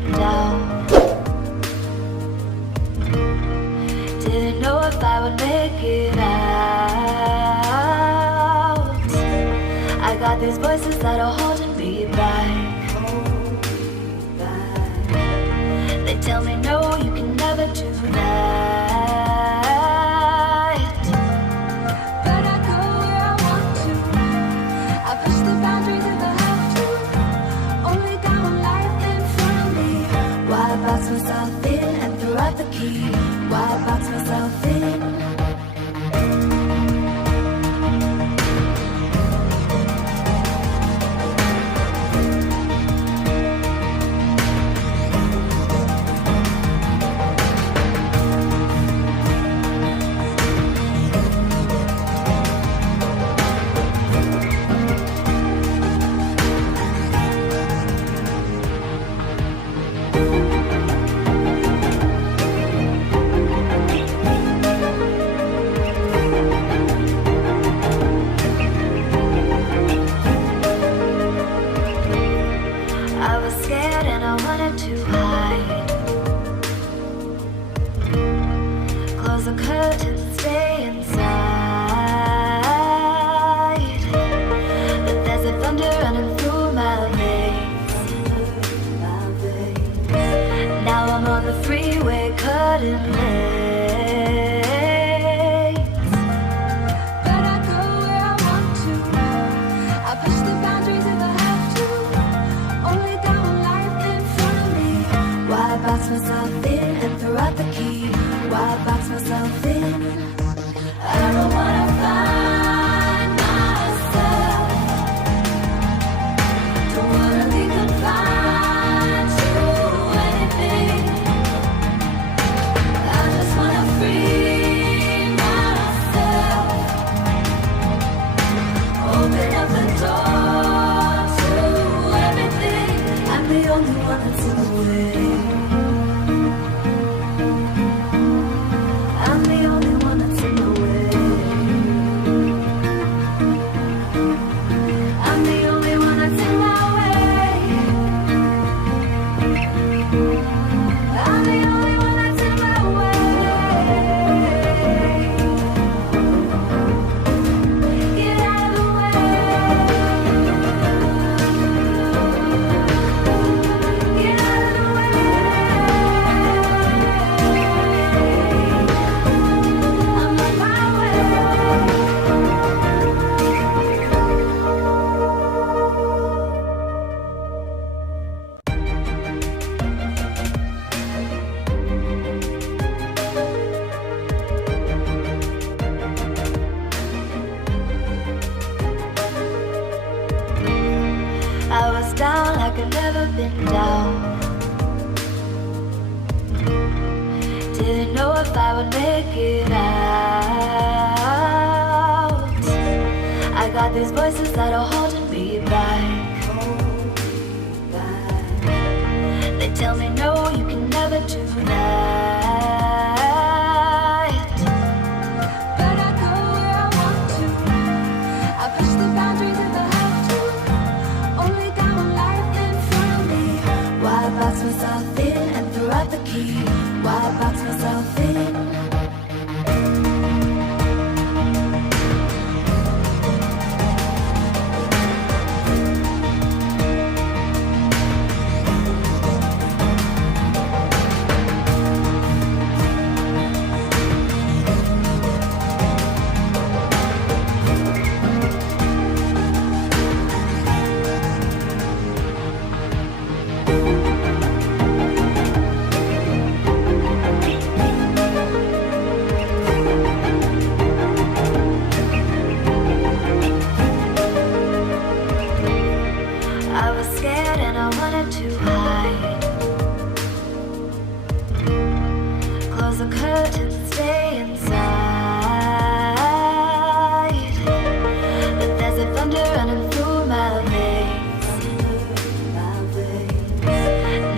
been down. Didn't know if I would make it out. I got these voices that are holding me back. They tell me no, you can never do that. But I go where I want to. I push the boundaries if I have to. Only got one life in front of me. Why box myself in and throw out the key? Why box myself in?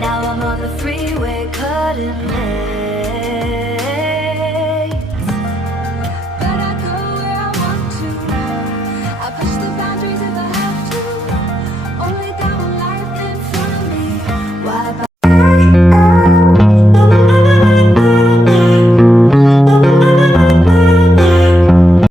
Now I'm on the freeway cutting legs.